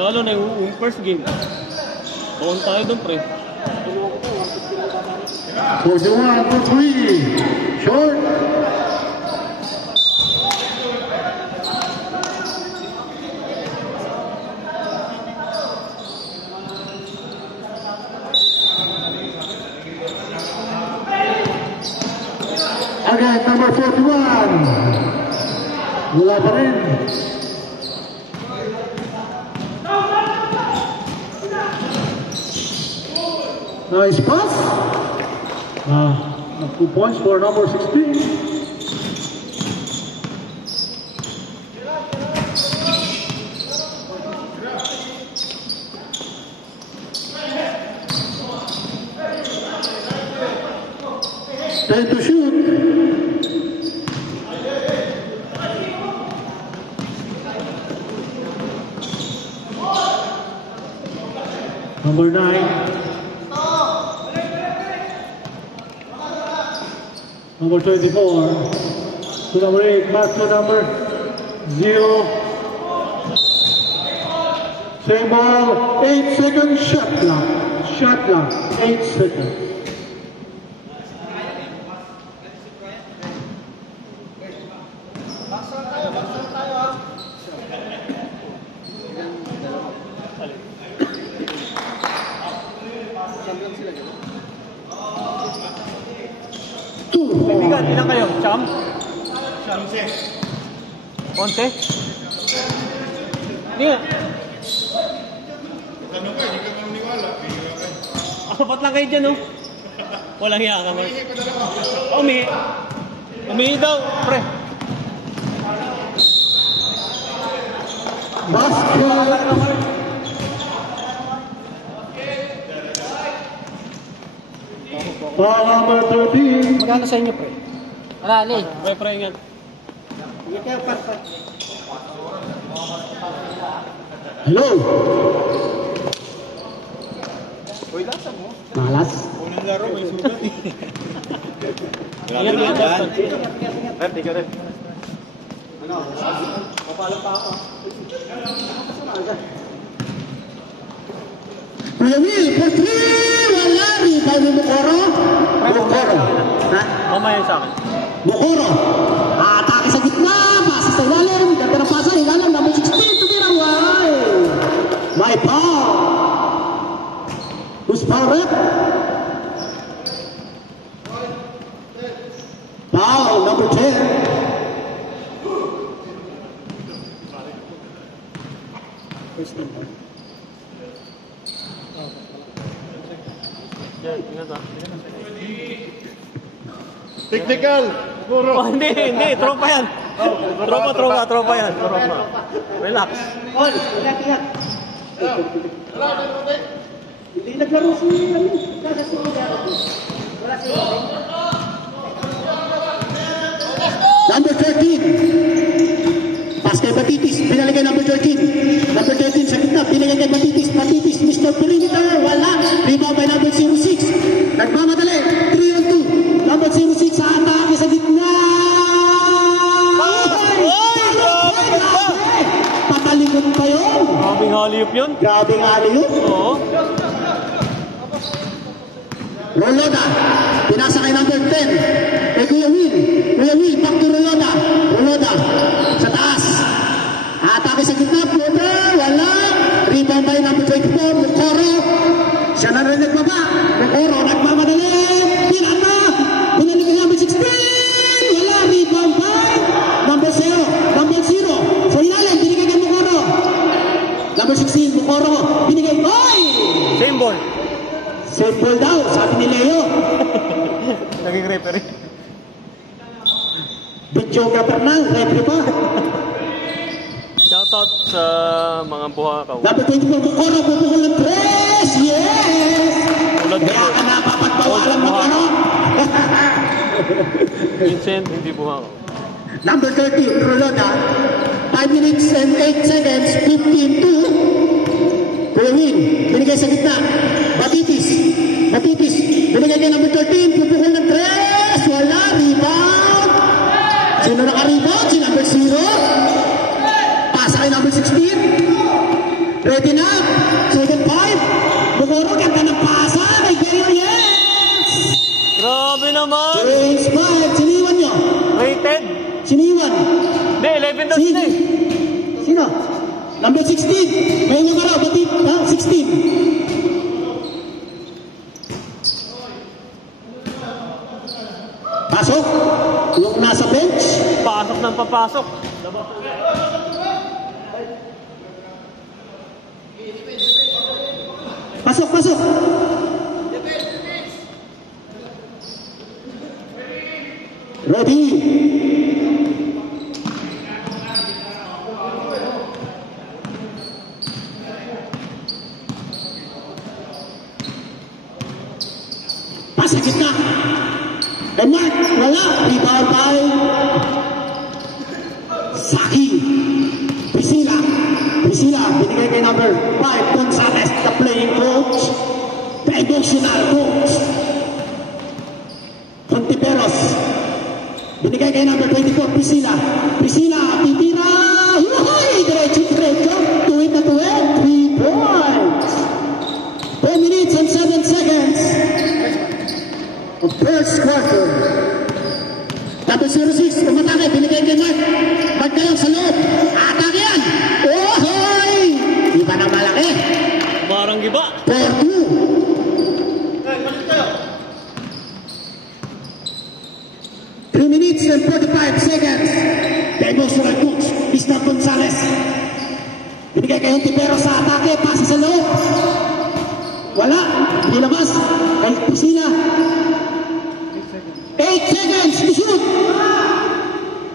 Lalo na yung first game. Tuon tayo doon, pre. 41 for 3. Short. Again, number 41. Wala pa rin. Nice pass. 2 points for number 16. Time to shoot. Number 9. Number 24 to number 8, back to number 0. Same ball, 8 seconds, shot clock. Shot clock, 8 seconds. Kaibigan, ilan kayo? Cham? 11? Hindi nga. Tanong ka, hindi ka maniwala. Apat lang kayo dyan, no? Walang hiya ka, Mark. Umihi. Umihi daw, pre. Basket. Ball number 13. Magkano sa inyo, pre? Marali. Pre, ingat. Hello. Uy, lasa mo. Malas. Unang laro, may sugat eh. Ingat lang dyan. Rep, ikaw rin. Ano? Papalang pa ako. Will for 3. Wala rin. Kaya mo Bukoro. Bukoro. Ha? Mamaya sa akin. Bukoro. Atake sa gitna. Pasa sa ilalim. Ganda ng pasa. Ilalim. Number 16. Tumirang. Wow. May foul. Who's foul rep? Foul number 10. First team. Ingat ah. Technical! Puro! Oh, hindi. Tropa yan. Tropa yan. Relax. Ol, ingat. Hindi naglaro si kami. Wala si Number 13. Pass kay Batitis. Pinalagay kay number 13. Number 13 sa gitna. Pinalagay kay Batitis. Batitis, Mr. Perimeter. Wala. Rebound by number 06. Nagmamadali. 3-on-2. Number 06 sa atake sa gitna. Patalikod pa yun. Grabing haliyop yun. Grabing aliyop. Oo. Roloda. Pinasa kay number 10. Kay Kuya Will. Kuya Will, back to Roloda. Roloda. Sa taas. Atake sa gitna. Floater. Wala. Rebound by number 24. Mukoro. Siya na rin nagbaba. Mukoro. Nagmamadali. Pinata. Pinalik kay number 16. Wala. Rebound by number 0. Number 0. Sa ilalim. Binigay kay Mukoro. Number 16. Mukoro. Binigay. Oy! Same ball. Simple daw. Sabi ni Leo. Naging referee. Videographer na. Referee pa. Shoutout sa mga buhakaw. Number 24, Mukoro, pupukol ng 3! Yes! Ulad Kaya ka napapagbawalan mo ano? Vincent, hindi buhakaw. Number 13, Roloda. 5 minutes and 8 seconds, 15-2. Kuya Win, binigay sa gitna. Batitis, binigay kay number 13, pupukol ng 3, wala, rebound. Sino naka-rebound? Si number 0. Pasa kay number 16. Ready na, second 5. Bukoro, ganda ng pasa kay Gayle, yes! Grabe naman. James 5, siniwan nyo. Rated. Siniwan. Hindi, 11 daw sila eh. Sino? Number 16. May nga raw, batit, ha? 16. Pasok. Yung nasa bench. Pasok ng papasok. Pasok. Ready. Pas sa gitna. Mark, wala. Rebound by Saki. Priscilla, binigay kay number 5, Gonzales, the playing coach, the emotional coach. Contiveros, binigay kay number 24, Priscilla, pipina, huhay, diretso, tuwid na tuwid, 3 points. 10 minutes and 7 seconds of first quarter. Number 06, umatake, binigay kay Mark kayo sa loob. Atake yan. Ohoy! Iba na malaki. Marang giba. 4-2. 3 minutes and 45 seconds. The emotional coach, Mr. Gonzales. Binigay kay Hontivero sa atake, pasa sa loob. Wala, hindi labas. Kay Pusina. 8 seconds to shoot.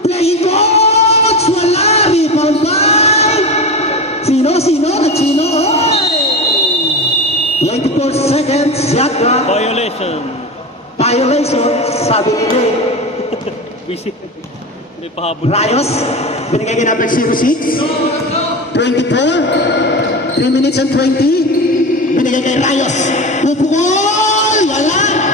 Playing coach, wala. Rebound by Sino? 24 seconds, shot clock. Violation, sabi ni Ray. Easy. Hindi pahabol. Rayos, binigay kay number 06. 24, 3 minutes and 20. Binigay kay Rayos. Pupukol, wala.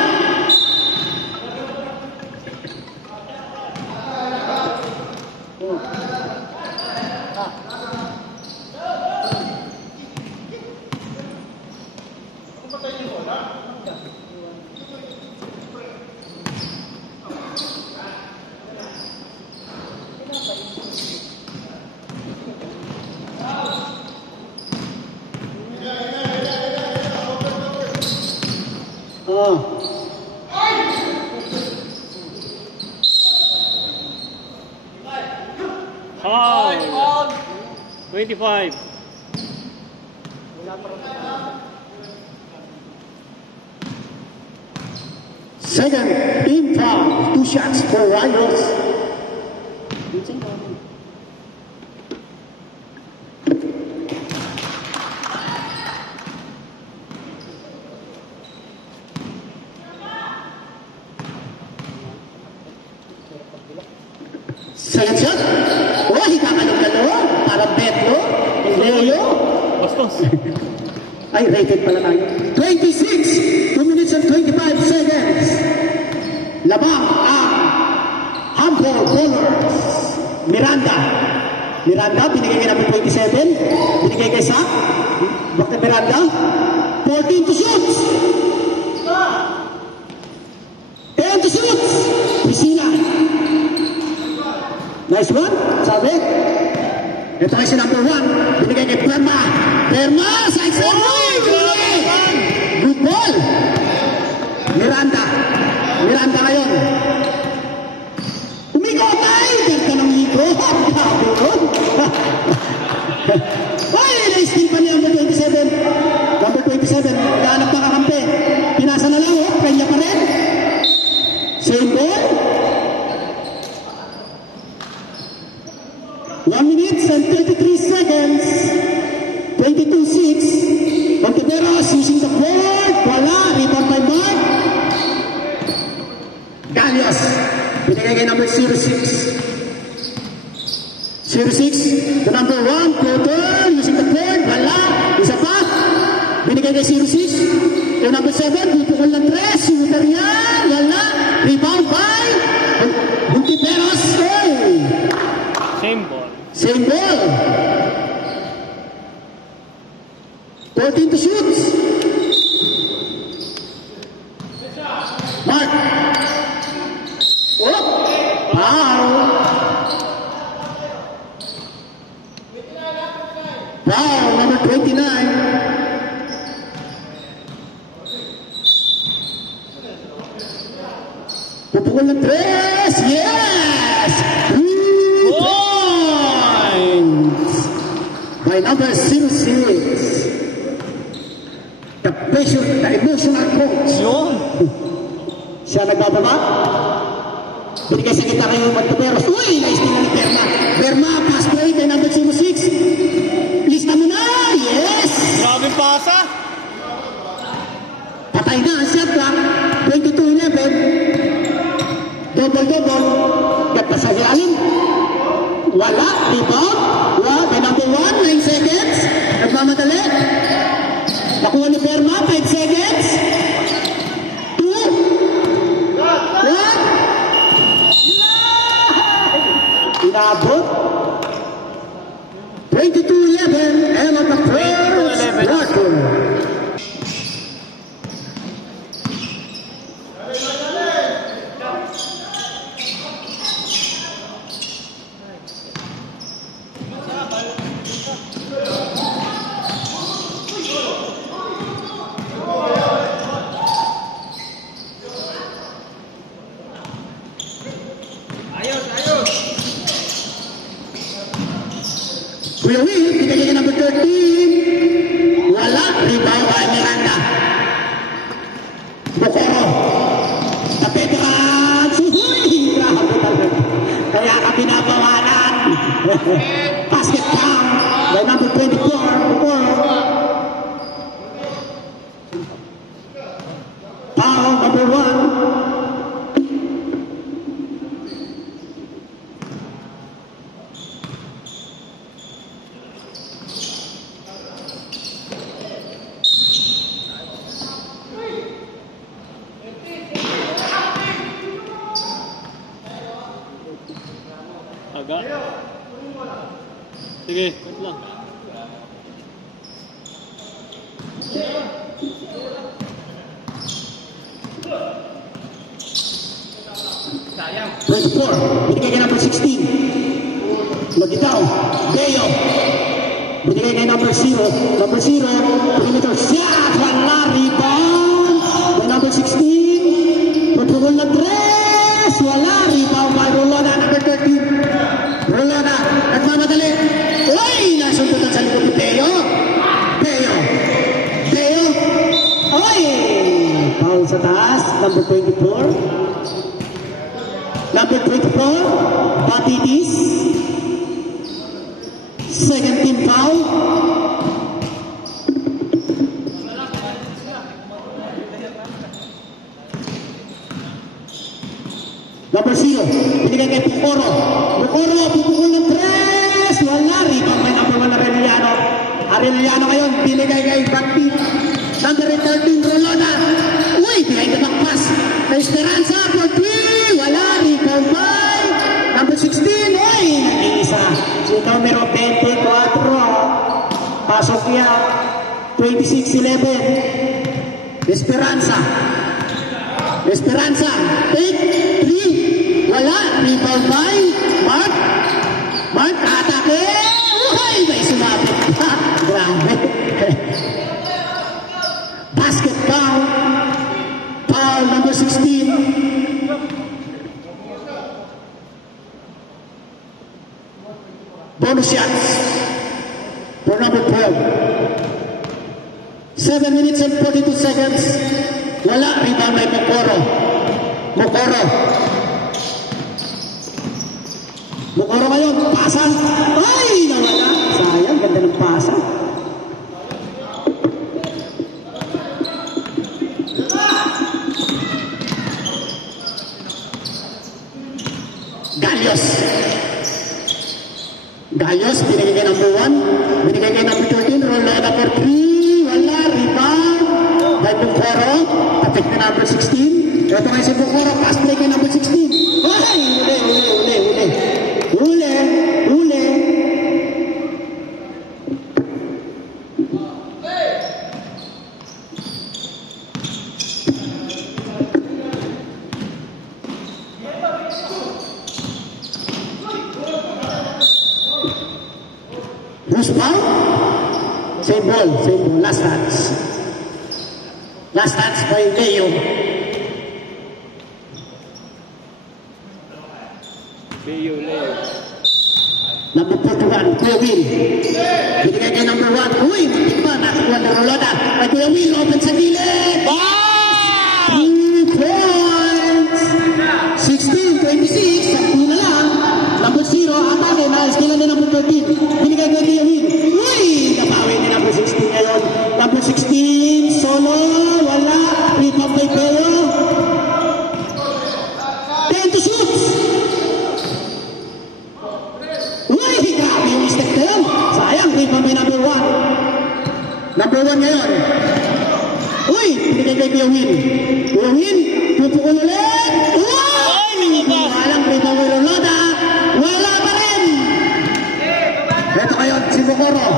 Foul. 25. Second, team foul. 2 shots for Rayos. Second shot. Oh, hikakalong-kalo. Parang Betlo. Leo. Bastos. Ay, rated pala tayo. 26. 2 minutes and 25 seconds. Labang ang Humboldt Bowlers. Miranda, binigay kay number 27. Binigay kay Sak. Bakit Miranda? 14 to shoot. 10 to shoot. Priscilla. Nice one, sabi. Ito kasi number 1. Binigay kay Perma. Side step. Good ball. Miranda ngayon. Umikot tayo. Ganda ng ikot. Grabe yun. Ay, na-steal pa niya number 27. Number 27. Gahanap na kakampi. Pinasa na lang. Kanya pa rin. Same ball. 1 minute and 33 seconds. 22-6. Montiveros using the board. Wala. Rebound by Mark. Galios. Binigay kay number 06. 06 to number 1, Clover, using the third, wala, isa pa, binigay kay 06, to number 7, pupukol ng 3, shooter yan, wala, rebound by, Buntiperos, Same ball. same ball, 14 to shoot, Mark, oh, foul, foul, number 29. Pupukol ng 3, yes! 3 points by number 06. The emotional coach. Yun. Siya nagbababa. Binigay sa kita kayo Magtuberos. Uy! Naistin na ni Berma. Berma, pass play kay number 06. Lista mo na! Yes! Grabe pasa. Patay na ang shot clock. 22-11. Double-double. Nagpasa ilalim. Wala. Rebound. Wala. By number 1, 9 seconds. Nagmamadali. Nakuha ni Berma, 5 seconds. 2. 1. Inabot. 22-11. And on the first quarter. Kuya Will, binigay ka number 13. Wala. Rebound by Miranda. Bokoro. Tapetan. Suhuy. Grabe talaga. Kaya ka binabawalan. Basket count by number 24. Bokoro. Foul number 1. Agak. Sige, wait lang. Sayang. 24. Binigay kay number 16. Lagitaw. Deo. Binigay kay number 0. Number 0. Perimeter shot. Wala. Rebound. By number 16. Pagpukol na 3. Wala. Rebound by Rolona. Number 13. Rolona. Nagmamadali. Uy! Nasuntutan sa likod ni Deo. Deo. Deo. Uy! Foul sa taas. Number 24. Number 24, Batitis. Second team foul. Number 0, binigay kay Pukoro. Pukoro, pupukol ng 3. Wala, rebound may number 1 na Arellano. Arellano ngayon, binigay kay Batitis. Number 13, Rolona. Uy, behind the back pass. Esperanza for 3. Wala, rebound by number 16. Uy, nag-iisa. Si numero 24. Pasok niya. 26-11. Esperanza. Esperanza. Take 3. Wala, rebound by Mark. Mark, atake. Uy, may sumabit. Grabe. Basket foul. Foul number 16. Bonus shots for number 12. 7 minutes and 42 seconds. Wala. Rebound by Mokoro. Mokoro. Mokoro ngayon. Pasan. Ay! Nawala. Sayang. Ganda ng pasan. Galios. binigay kay number 1. Binigay kay number 13. Rolota for 3. Wala. Rebound. By Bukoro. Tapik na number 16. Ito nga si Bukoro. Pass play kay number 16. Ay! Uli. Who's ball? Same ball. Last dance by Leo. Leo. Number 41, Kuya Will. Binigay kay number 1. Uy, matik ba? Nakakuha na Rolota. Ay, Kuya Will, open sa gilid. 3 points. 16-26. Sakto na lang. Number 0, atake. Nais kailan na number 13. Binigay kay Kuya Will. Uy, napawi ni number 16 ngayon. Number 16, solo. Wala. Rebound kay Peo. 10 to shoot. Uy, grabe yung step na yun. Sayang, rebound may number 1. Number 1 ngayon. Uy, binigay kay Kuya Will. Kuya Will, pupukul ulit. Uy, walang rebound kay Rolota. Wala pa rin. Ito ngayon, si Bukoro.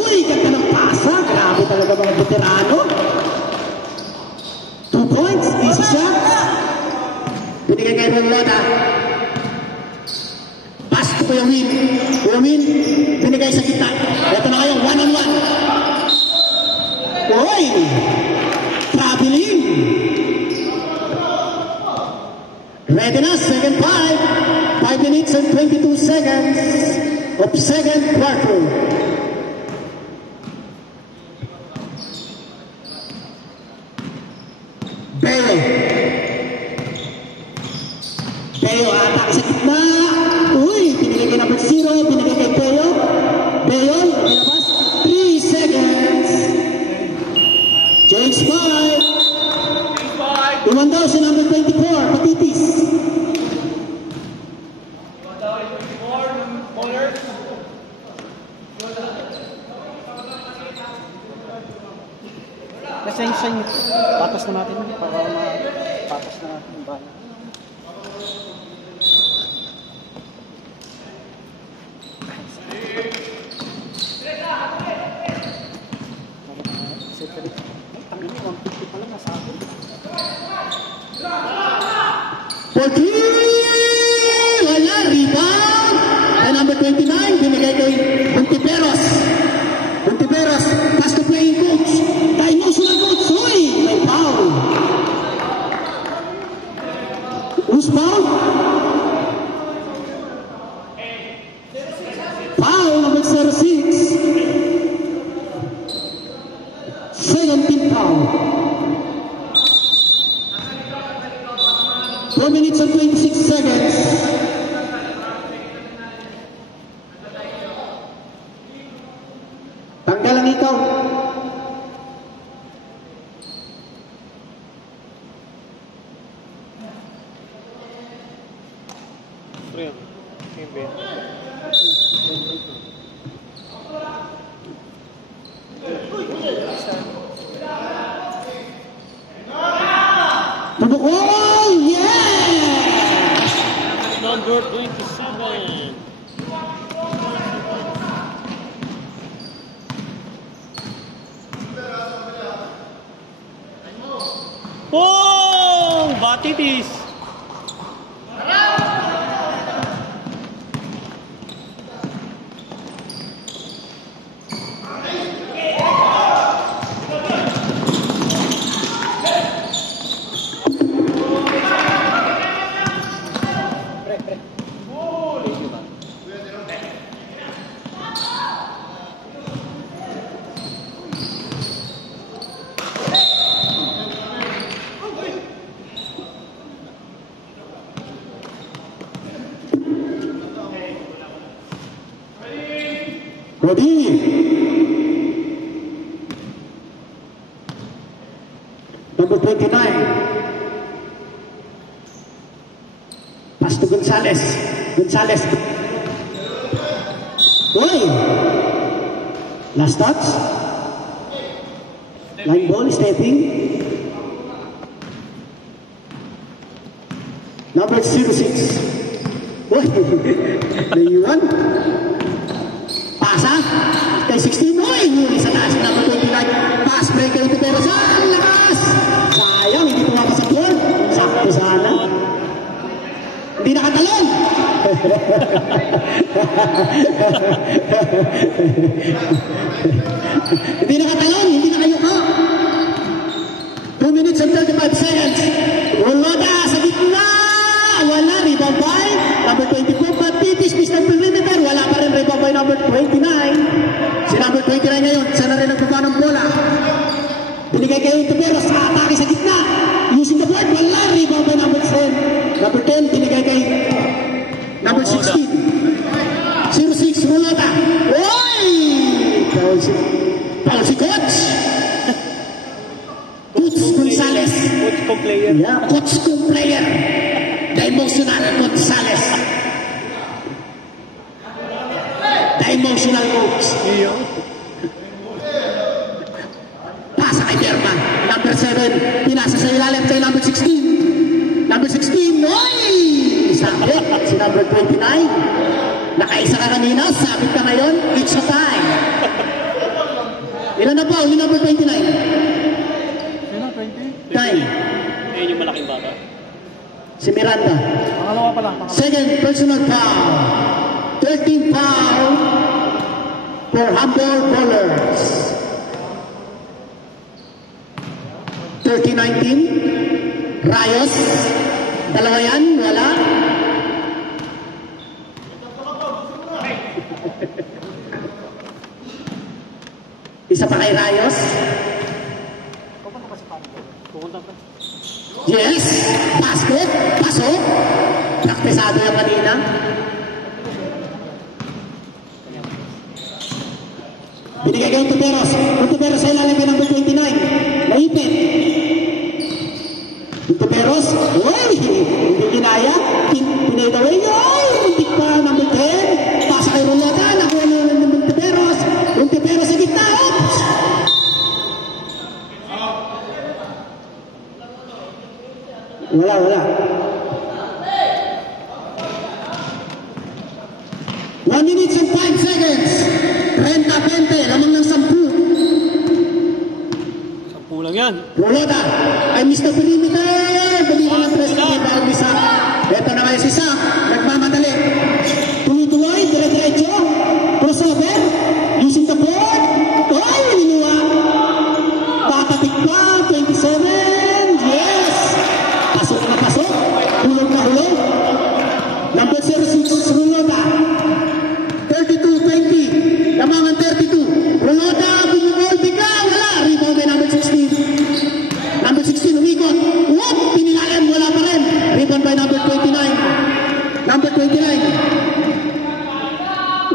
Uy, ganda ng pasa. Grabe talaga mga veterano. 2 points, easy shot. Binigay kay Rolota. Pass to Kuya Will. Kuya Will, binigay sa gitna. Ito na kayo, 1-on-1. Uy! Traveling! Ready na, second 5. 5 minutes and 22 seconds of second quarter. Peo, atake sa gitna. Uy, binigay kay number 0, binigay kay Peo. Ilabas. 3 seconds. James 5. Iwan daw si number 24, Patitis. Kasi yung patas na natin para patas na natin yung bala. Wala, rebound. Ay, number 29, binigay kay Buntiperos. Pass to playing coach. Dimensional coach. Uy, may foul. Who's foul? Foul, number 06. 17 foul. 4 minutes and 26 seconds. Tanggalan ikaw. Tubukol! Yes! Number 27. Oh! Batitis! Ready? Number 29. Pass to Gonzales. Uy! Last touch. Line ball, stepping. Number 06. Uy! Naiwan. Pasa. Kay 16. Uy! Huli sa taas. Number 29. Pass break kay Tuberos. Ang lakas! Sayang, hindi tumapa sa board. Sakto sana. Hindi nakatalon. Hindi nakatalon, hindi nakayuka. 2 minutes and 35 seconds. Uloda sa gitna. Wala, rebound by number 24. Patitis, Mr. Perimeter. Wala pa rin rebound by number 29. Si number 29 ngayon, sana rin nagbaba ng bola. Binigay kayo yung Tuberos sa atake sa gitna. Using the board, wala, rebound by number 10. Number 10, binigay kay number 16. 06, Rolota. Oy! Paul si Coach. Coach Gonzales. Coach kong player. Yeah, Coach kong player. The emotional Gonzales. The emotional coach. Iyo. Pasa kay Berman. Number 7, pinasa sa ilalim kay number 16. Number 16, oy! Sabit, si number 29. Nakaisa ka kanina, sabit ka ngayon, it's a time. Ilan na pa, uli number 29? Sino? 20? 9. Ayun yung malaking bata. Si Miranda. Pangalawa pa lang. Second personal foul. 13 foul for Hamburg Bowlers. 30-19. Rayos. Dalawa yan, wala. Isa pa kay Rayos. Pupunta pa. Yes. Basket. Pasok. Praktisado yung kanina. Binigay kayo Tuberos. Tuberos sa ilalim kay number 29. Naipit. Tuberos. Uy! Hindi kinaya. Pinidaway niyo. Muntik pa number 10. Pasa kay Rolota. Nakuha na ng Tuberos. Yung Tuberos sa gitna. Oops! Wala. 1 minute and 5 seconds. 30-20. Lamang ng 10. 10 lang yan. Rolota. Ay Mr. Perimeter. Bali ko ng press kay Bawag ni Sam. Ito na kayo si Sam. Nagmamadali. Tuloy-tuloy. Dire-diretso. Crossover. Using the board. Ay, niliwa. Tatatik pa. 27. Yes. Pasok na pasok. Hulog na hulog. Number 06, Rolota. 32-20. Lamangan 32. Rolota, bumibol, bigla. Wala. Rebound by number 16. Number 16, umikot. Whoop! Pinilayan. Wala pa rin. Rebound by number 29. Number 29.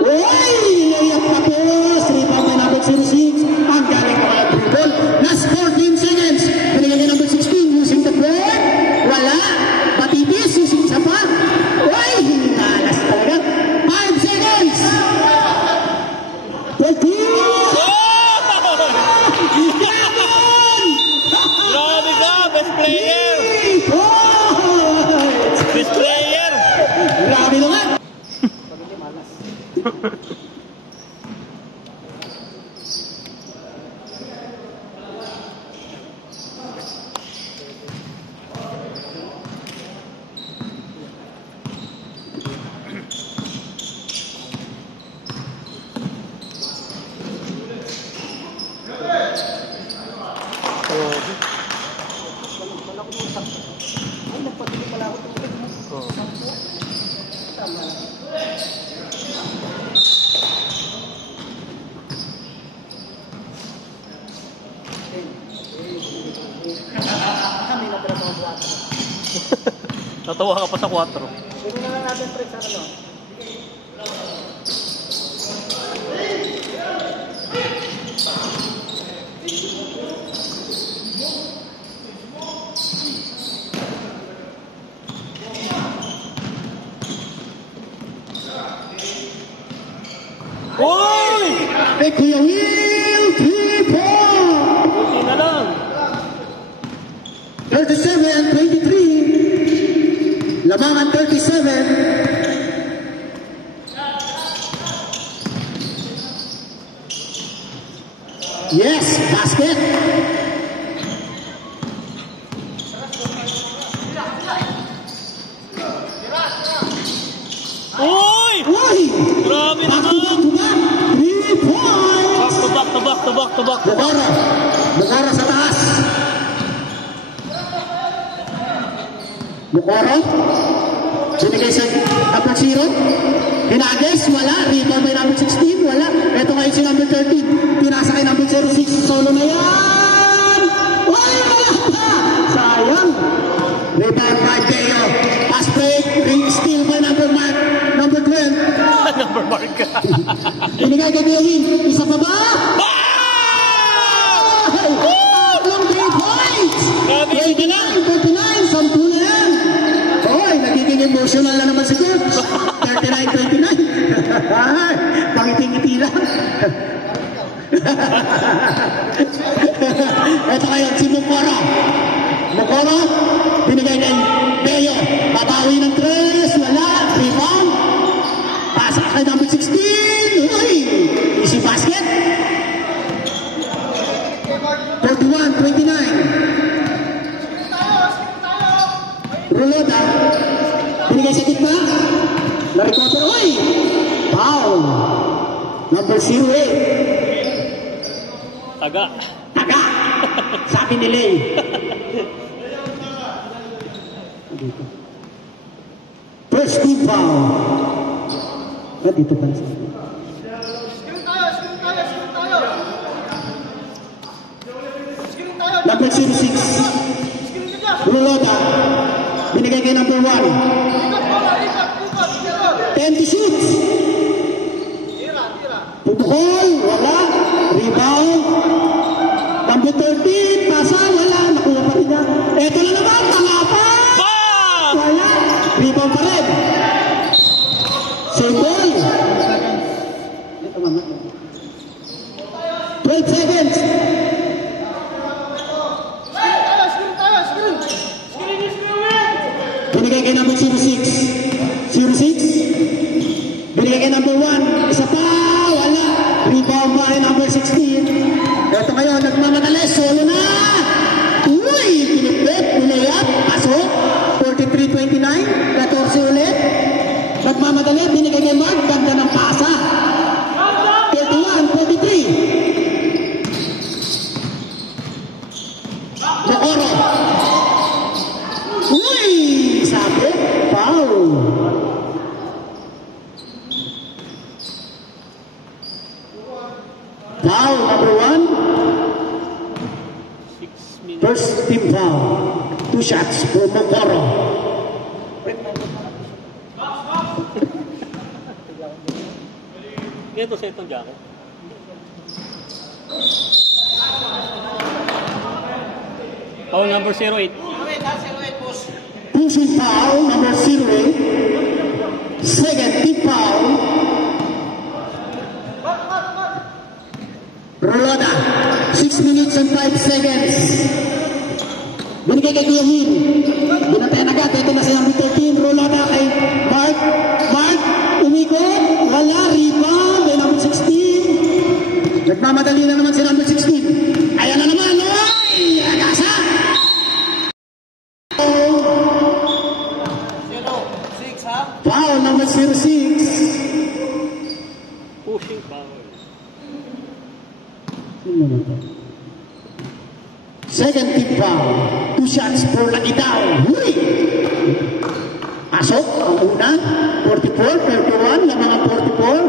Uy! Layup tapos. Rebound by number 06. Ang galing ko kaya dribble. Last 14 seconds. Pinigay niya number 16. Using the board. Wala. Batibis. Using isa pa. Uy! Hinalas talaga. 5 seconds. 13. Grabe ka! Best player! Best player! Grabe naman. Natawa ka pa sa 4. Pwede na lang natin pre sa ano. Uy! Kay Kuya Will, 3 points. Buti na lang. 37-23. Lamangan 37. Yes, basket. Uy! Uy! Grabe Back to naman. back to back. 3 points. Tubak. Bukoro sa taas. Bukoro. Binigay sa number 0. Hinages, wala. Rebound by number 16, wala. Ito ngayon si number 13. Pinasa kay number 06. Solo na yan. Uy, wala pa. Sayang. Rebound by Teo. Pass break. Ring steal by number 12. Number mark. Binigay kay Biawin. Isa pa ba? Tatlong 3 points! Grabe, sige na. 39, 10 na yan. Hoy, nagiging emotional na naman si Coach. 39-29. Pangiti-ngiti lang. Ito kayo, si Mukoro. Mukoro, binigay kay Beo. Babawi ng 3, wala. Rebound. Pasa kay number 16. Uy, easy basket. 41-29. Ruloda. Binigay sa gitna. Na-recover. Uy! Foul. Number 08. Taga. Taga. Sabi ni Lay. First team foul. Dito pala sa akin. Number 06. Ruloda. Binigay kay number 1. 10 to shoot. Pupukol. Wala. Rebound. Number 13. Pasa. Wala. Nakuha pa rin niya. Eto na naman. Tanga pa. Wala. Rebound pa rin. Same ball. 12 seconds. Binigay kay number 06. 06. Binigay kay number 1. Isa pa. Wala. Rebound ba ay number 16. Ito kayo. Nagmamadali. Solo na. Uy. Pinipit. Pinayap. Pasok. 43-29. 14 ulit. Nagmamadali. Binigay kay Mark. Ganda ng pasa. 31-43. Mukoro. Uy! Sabi, foul. Foul, number 1. 6 minutes. First team foul. 2 shots for Mukoro. Ito sa itong jacket. Foul number 08. Pushing foul, number 08. Second team foul. Ruloda. 6 minutes and 5 seconds. Binigay kay Kuya Will. Binantayan agad. Ito na si number 13. Ruloda kay Mark. Mark, umikot. Wala. Rebound. May number 16. Nagmamadali na naman si number 16. Ayan na naman. Oy! Agasa! Foul number 06. Pushing foul. Second team foul. 2 shots for Lagitaw. Huli! Pasok ang una. 44-31. Lamangan 44.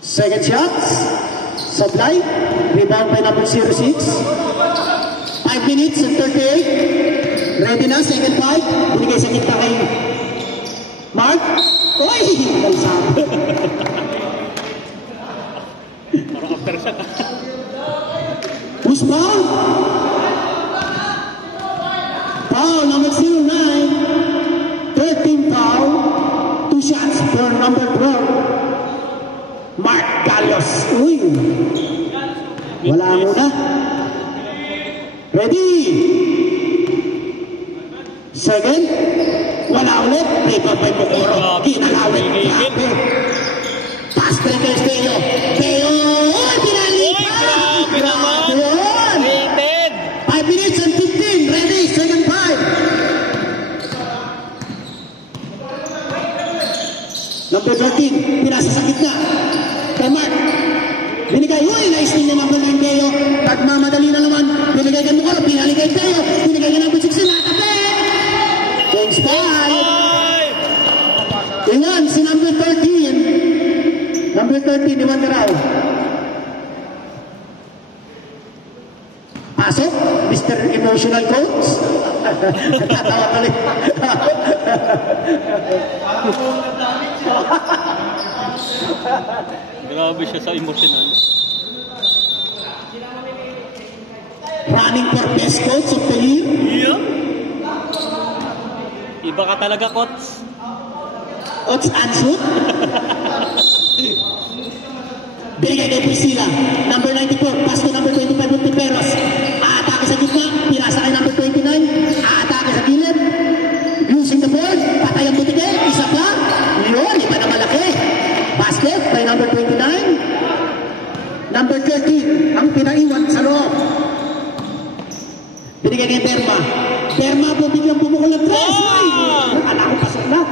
Second shots. Supply. Rebound by number 06. 5 minutes and 38. Ready na. Second fight. Binigay sa kita kay Mark. Uy! Kalsabi. Parang after shot. Who's foul? Foul number 09. Wala muna. Ready? Second. Wala ulit. Rebound by Bokoro. Kinalawit. Grabe. Pass break kay Teo. Teo! Uy, pinalipa! Grabe naman. Yun! Rated. 5 minutes and 15. Ready? Second 5. Number 13. Pinasa sa gitna. Kay Mark. Binigay. Uy, nice thing na number 9 Teo. Nagmamadali na naman. Binigay kay Bokoro. Pinali kay Teo. Binigay kay number 16. Nakatape! Thanks, 5. Iwan si number 13. Number 13, iwan ka raw. Pasok, Mr. Emotional Coach. Tatawa ka rin. Grabe siya sa emotional. Running for best coach of the year. Yeah. Iba ka talaga, Coach. Coach Ansut. Binigay kay Priscilla. Number 94, pass to number 25, Montiperos. Aatake sa gitna, pirasa kay number 29. Aatake sa gilid. Using the ball, patay ang butige. Isa pa. Yun, iba na malaki. Basket by number 29. Number 13, ang pinaiwan sa loob. Binigay kay Berma. Berma po biglang bumukol ng tres. Ay, akala ko pasok na.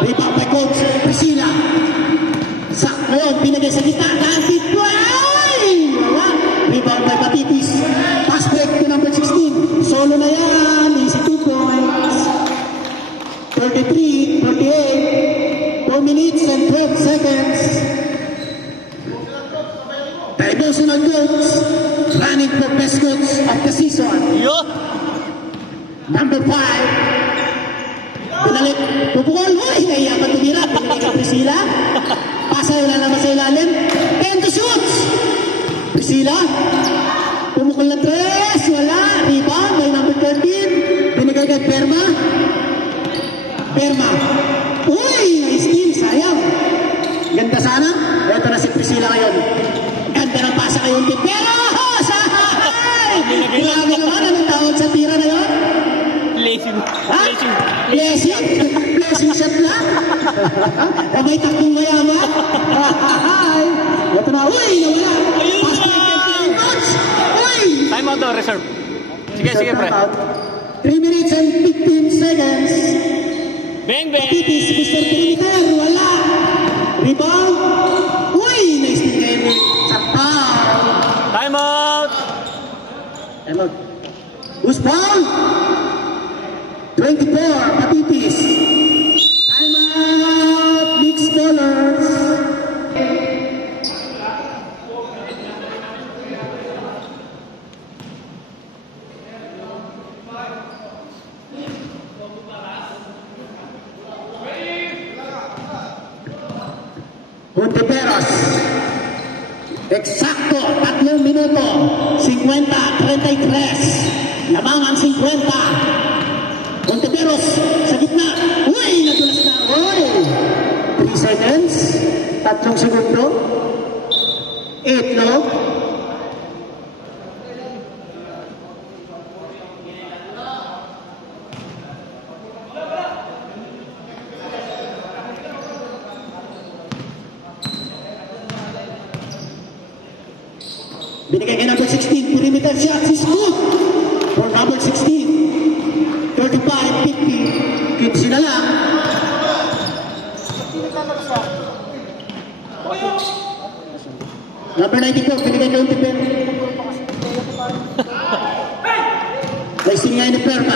Rebound by Coach Priscilla. Sakto, binigay sa gitna. Dantit ko. Ay! Wala. Rebound by Patitis. Pass break to number 16. Solo na yan. Easy 2 points. 33, 38. 4 minutes and 12 seconds. The emotional coach running for best coach of the season. Yo! Number 5. Pinalik. Pupukol. Uy, naiyaman tumira. Pinalik ka Priscilla. Pasa wala naman sa ilalim. And to shoot. Priscilla. Pumukol na tres. Wala. Rebound by number 13. Binigay kay Perma. Perma. Uy, na-steal. Sayang. Ganda sana. Ito na si Priscilla ngayon. Ganda ng pasa kayo. Pero, sahay! Grabe naman. Anong tawag sa tira na yun? Blessing. Ha? Blessing. Blessing? Blessing shot lang? O may takbong mayaman? Ay! Ito na. Uy! Nawala! Ayun Pass na! break and coach! Uy! Time out daw, reserve. Sige, sige, pre. 3 minutes and 15 seconds. Bang, bang! Titis, Mr. Perimeter. Wala! Rebound. Uy! Nice thing kayo. Sa foul. Time out! Time out. Who's foul? 24, Patitis. Time out, mixed colors. Montiperos. Eksakto, 3 minuto. 50-33. Lamang ang 50. Montiperos sa gitna. Uy, nadulas na. Uy! 3 seconds. 3 segundo. 8 log. Binigay kay number 16. Perimeter shot. He's good. For number 16. 35-50. 15 na lang. Number 94, binigay kay Untiper. Racing nga ni Perma.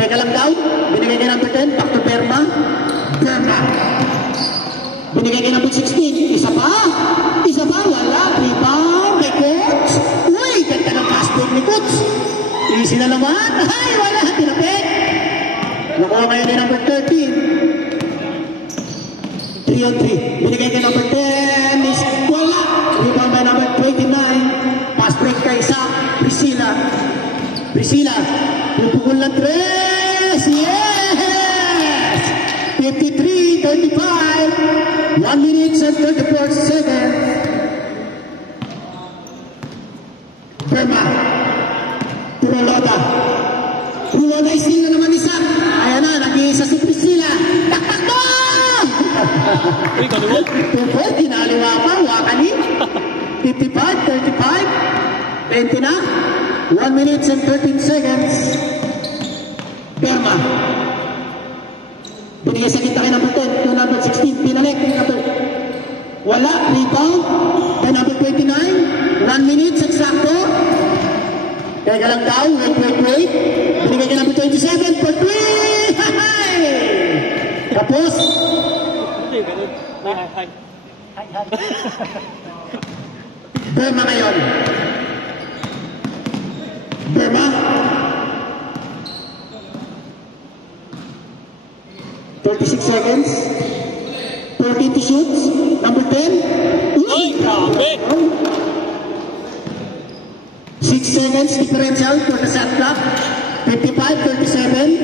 Teka lang daw. Binigay kay number 10. Back to Perma. Perma. Binigay kay number 16. Isa pa. Isa pa. Wala. Rebound. May Coach. Uy, ganda ng pass break ni Coach. Easy na naman. Ay, wala. Tinapit. Nakuha ngayon ni number 13. 3 on 3. Binigay kay number 10. Is wala. Rebound by number 29. Pass break kay isa. Priscilla. Priscilla. Pupukul ng 3. Yes! 53-35. 1 minute and 34 seconds. 20 na. 1 minute and 13 seconds. Perma. Binigay sa kita kay number 10. To number 16. Pinalik. Wala. Rebound. Kay number 29. 1 minute. Eksakto. Teka lang daw. Wait. Binigay kay number 27. For 3. Hay! Tapos. Hindi, ganun. Hi. Perma ngayon. Perma. 36 seconds. 14 to shoot. Number 10. Ay, grabe! 6 seconds differential for the shot clock. 55-37.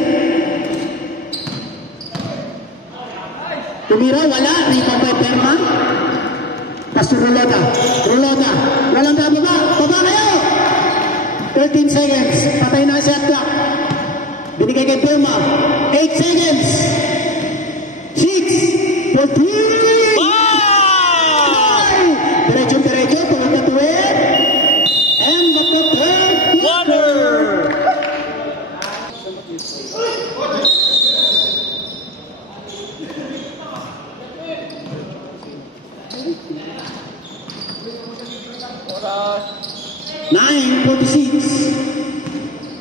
Tumira, wala. Rebound by Perma. Pastor Rolota. Walang bababa. Baba kayo! 13 seconds. Patay na ang shot clock. Binigay kay Perma. 8 seconds. 6. 14. Diretso. Tulad na tuwid. And the third quarter. Nine 46,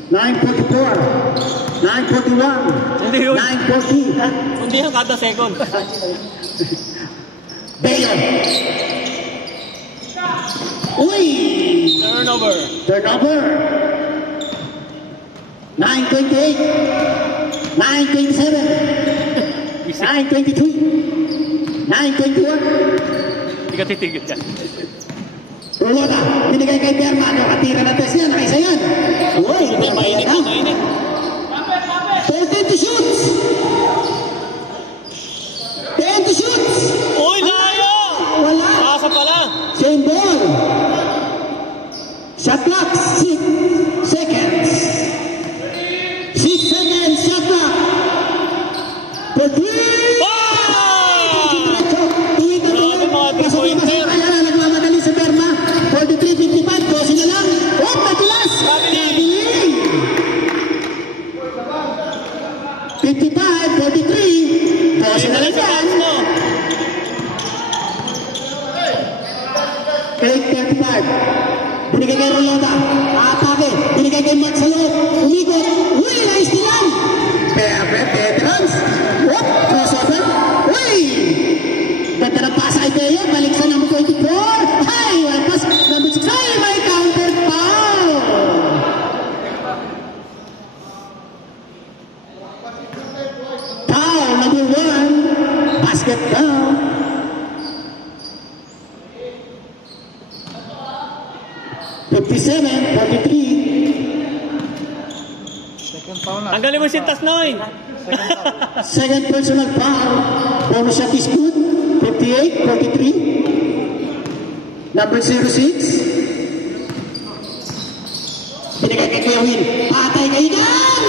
9:44, 9:41, Hindi yun. 9:40. Hindi yung kada second. Bayo. Uy! Turnover. 9:28, 9:27, 9:23, 9:21. Hindi ka titigil dyan. Rolota, binigay kay Perma. Nakatira na test yan. Nakaisa yan. Uy! Hindi, mainit. 13 to shoot! 10 to shoot! Uy, layo! Wala! Asa pala. Same ball. Shot clock, 6 seconds. 6 seconds, shot clock. For 3. Grabe mga three-pointer. Nagmamadali sa Perma. 43-55, 12 na lang. Oh, matulas! Gabiling! 55-43, 12 na lang yan. 8-35. Binigay kay Rolota. Atake. Binigay kay Mark sa loob. Umikot. Uy, naistilan. Perfect. Veterans. Whoop. Crossover. Uy. Ganda ng pasa kay Teo. Balik sa number 24. Hay. Walang pass. Number 6. Ay, may counter foul. Foul number 1. Basket down. Tanggalin mo yung sintas, Noy. Second personal foul. Bonus shot is good. 58-43. Number 06. Binigay kay Kuya Will. Patay kayo dyan!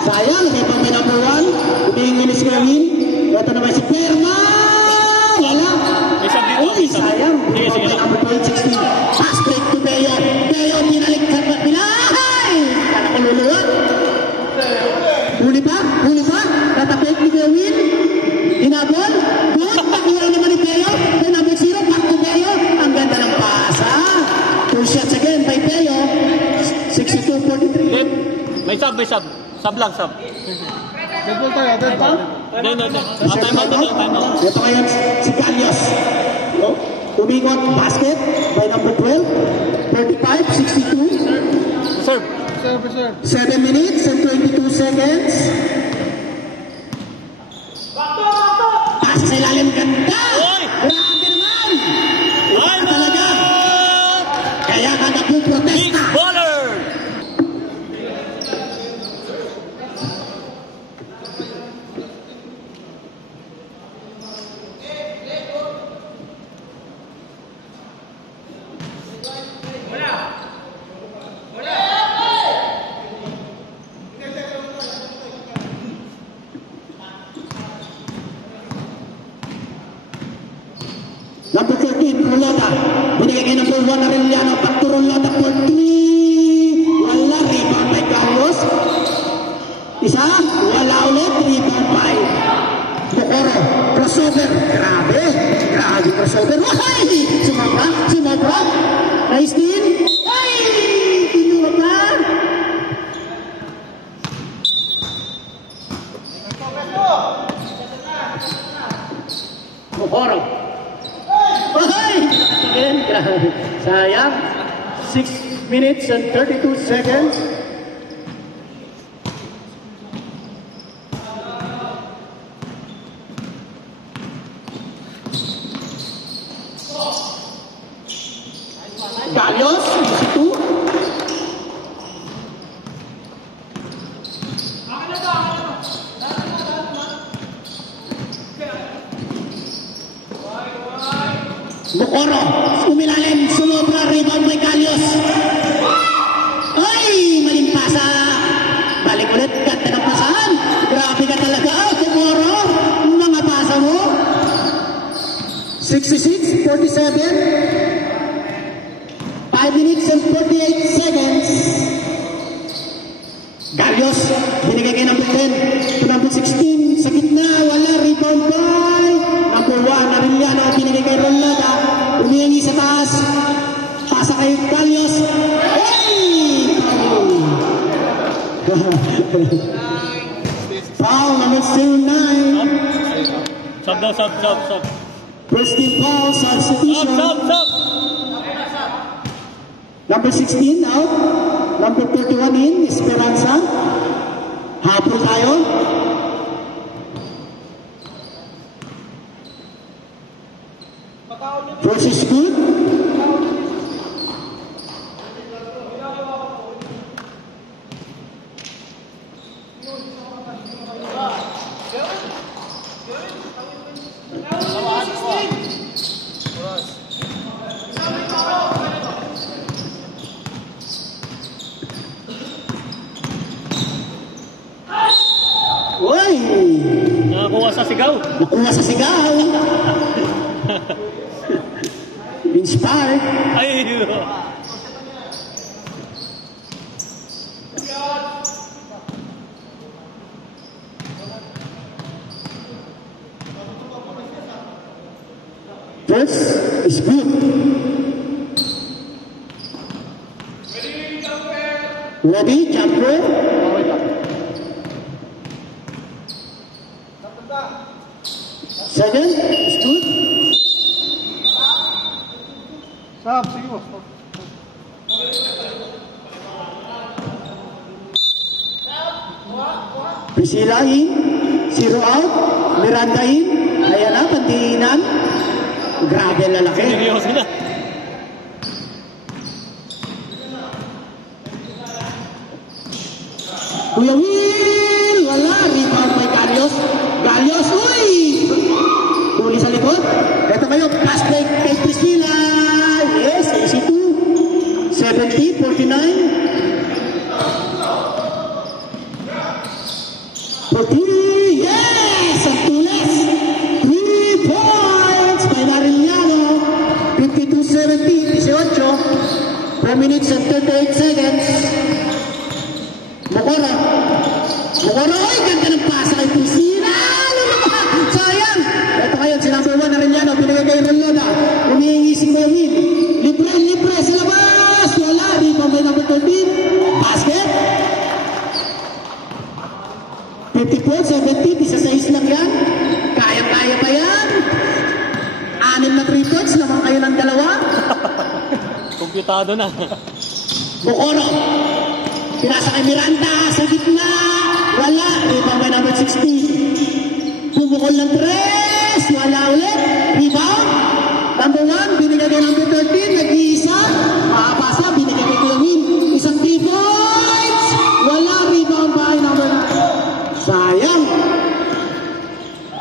Sayang, may pang number 1. Humingi si Kuya Will. Ito naman si Perma. Wala. May sab dito. Uy, sayang. Sige lang. Number 16. Pass break to Beo. Beo, pinalik sa Pinahay! Kanakululuwag. Huli pa? Tatapik ni Kuya Will. Inabol. Good. Nakuha naman ni Beo. Then number 0. Back to Beo. Ang ganda ng pasa. 2 shots again by Beo. 62-43. May sab. Sab lang. Dead ball tayo, dead ball. Time out. Ito ngayon si Calios. Umikot basket by number 12. 35-62. Serve. Reserve. 7 minutes and 22 seconds. Pass sa ilalim, ganda! Oy! Grabe naman! Ay, Talaga! Kaya ka Big nagpuprotesta! baller! Number 13, Rolota. Binigay kay number 1 Arellano. Pagturo Lota for 3. Wala. Rebound by Carlos. Isa. Wala ulit. Rebound by Bokoro. Crossover. Grabe. Grabe crossover. Wahay! Sumabra. Nice din. Ay! Pinuha pa. Bokoro. Wahay! Sayang. 6 minutes and 32 seconds. Galios, easy 2. Bokoro, umilalim, sumobra, rebound by Galios. Ay, malimpasa. Balik ulit, ganda ng pasahan. Grabe ka talaga, Bokoro. Mga pasa mo. 66-47. 5 minutes and 48 seconds. Galios, binigay kay number 10 to number 16. Sa gitna, wala. Rebound by number 1, Arellano. Binigay kay Rolada. Umihingi sa taas. Pasa kay Galios. Hey! Foul number 09. Sub daw, sub. First team foul, substitution. Sub. Number 16 out. Number 31 in, Esperanza. Hapon tayo. First is good. Uy! Nakakuha sa sigaw. Nakuha sa sigaw. Inspired. Ay, First is good. Ready, jumper. Second is good. Stop, sige mo. Stop. Priscilla in. Zero out. Miranda in. Ayan na, pantiinan. Grabe ang lalaki. seryoso na. Kuya Will! Wala. Rebound by Galios. Galios, uy! Huli sa likod. Ito kayo, pass break kay Priscilla. Yes, easy 2. 70-49. 40. Yes! Ang tulis. 3 points by Arellano. 52-70. 18. 4 minutes and 38 seconds. Bokoro. Ay, ganda ng pasa kay Priscilla. Sayang. Ito kayo, si number 1 Arellano. Pinagay kay Rolona. Humihingi si Kuya Will. Libre sa labas. Wala. Dito may number 13. Basket. 54-70. 16 lang yan. Kaya pa yan. 6 na 3 points. Lamang kayo ng 2. Komputado na. Bokoro. Pinasa kay Miranda sa gitna. Wala. Rebound by number 16. Pumukol ng 3. Wala ulit. Rebound. Number 1. Binigay kay number 13. Nag-iisa. Makapasa. Binigay kay Kuya Will. Isang 3 points. Wala. Rebound by number 9. Sayang.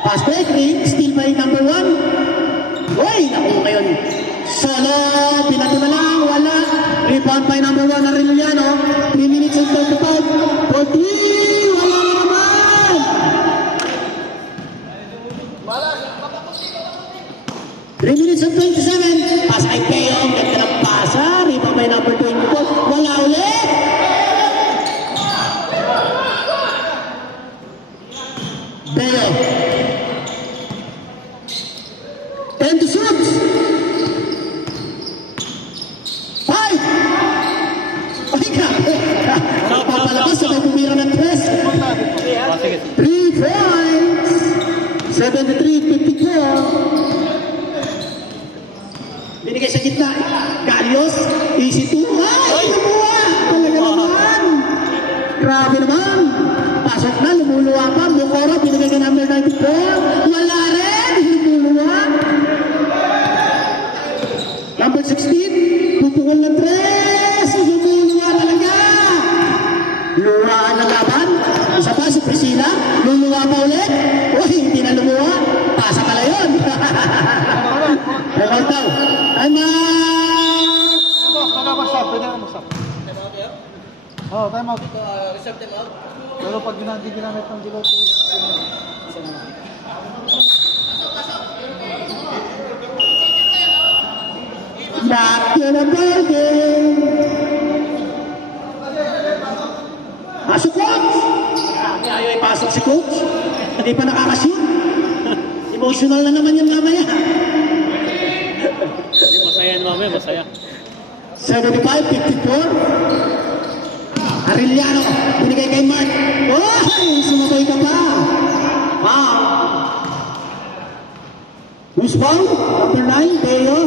Pass break. Still by number 1. Uy. Naku ngayon. Solo. Pinato na lang. Wala. Rebound by number 1 Arellano. 3 minutes and 35. 4-3. Wala na naman. 3 minutes and 27. Pass kay Keong. Beo. 10 to shoot. 5. Ay, grabe. Papalabas sa may pumira ng 3. Sige. 3 points. 73-54. Binigay sa gitna. Galios. Easy 2. Ay, lumuwa. Talaga naman. Grabe naman. Pasok na, lumuluwa pa. Bukoro, binigay ka number 94. Wala rin. Lumuluwa. Number 16. Pupukol ng 3. Lumuluwa talaga. Luwaan na laban. Isa pa si Priscilla. Luluwa pa ulit. Uy, hindi na lumuwa. Pasa pala yun. Record daw. Time out! Mag-stop. Pwede na mag-stop. Oo, time out. Pero pag hindi ginamit ng below 2, isa na lang. Back to the building. Pasok, coach! Ayaw ipasok si coach. Hindi pa nakakashoot. Emotional na naman yung mamaya. Hindi, masaya yan mamaya, masaya. 75-54. Arellano, binigay kay Mark. Ay, sumabay ka pa. Wow. Who's foul? Number 9, Beo.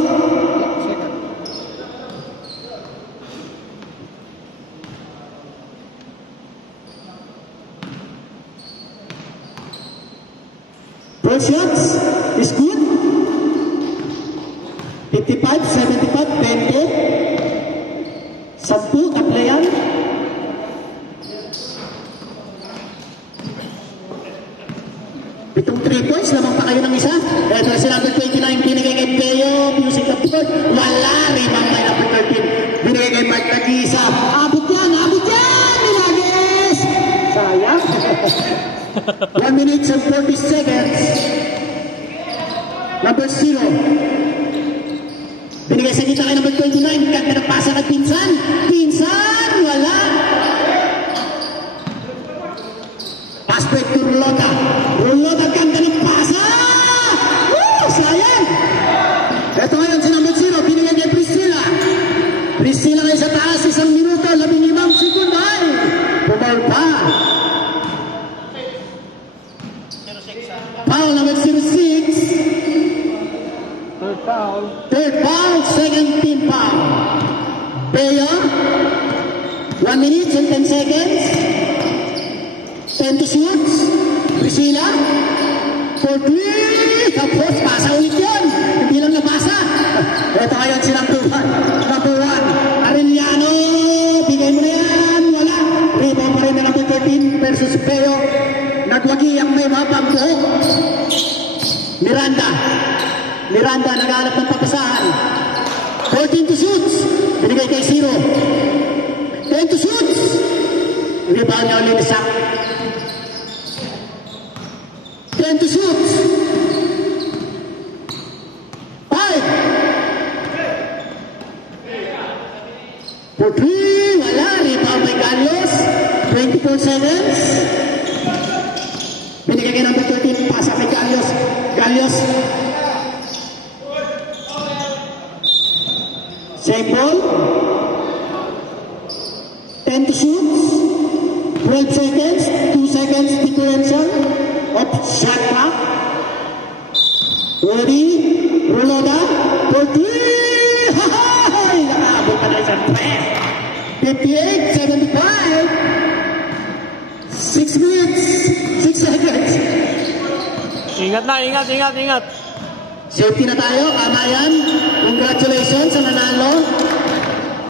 First shots is good. 55-75, 20. 10, tatlo yan. Pitong 3 points, lamang pa kayo ng isa. Ito si number 29, binigay kay Beo, music of the board. Wala, rebound kay number 13. Binigay kay Mark Nagisa. Abot yan, Milagres! Sayang. 1 minute and 40 seconds. Number 0. Binigay sa kita kay number 29. Ganda ng pasa kay Pinsan. Pinsan! Wala! Pass break to Rulota. Rulota, ganda ng pasa! Woo! Sayang! Ito ngayon si number 0. Binigay kay Priscilla. Priscilla ngayon sa taas. 1 minuto, 15 segundo. Ay! Pumal pa. Foul number 06. Third foul. Third foul, second team foul. Bea, 1 minute and 10 seconds. 10 to shoot. Priscilla, for 3. Tapos, pasa ulit yun. Hindi lang nabasa. Ito ngayon si number 1. Number 1, Arellano. Bigay mo na yan. Wala. Rebound pa rin na number 13 versus Bea. Nagwagi ang may mapang buhok. Miranda, naghanap ng papasahan. 14 to shoot. Binigay kay 0. 10 to shoot. Rebound niya ulit isa. 10 to shoot. 5. For 3. Wala. Rebound kay Galios. 24 seconds. Binigay kay number 13. Pasa kay Galios. Galios. Same ball. 10 to shoot. 12 seconds. 2 seconds differential. Up shot clock. Ready. Rulota. For 3. Hahay! Nakabot pa na isang 58-75. 6 minutes. 6 seconds. Ingat na, ingat. Safety na tayo. Kamayan. Congratulations sa nanalo.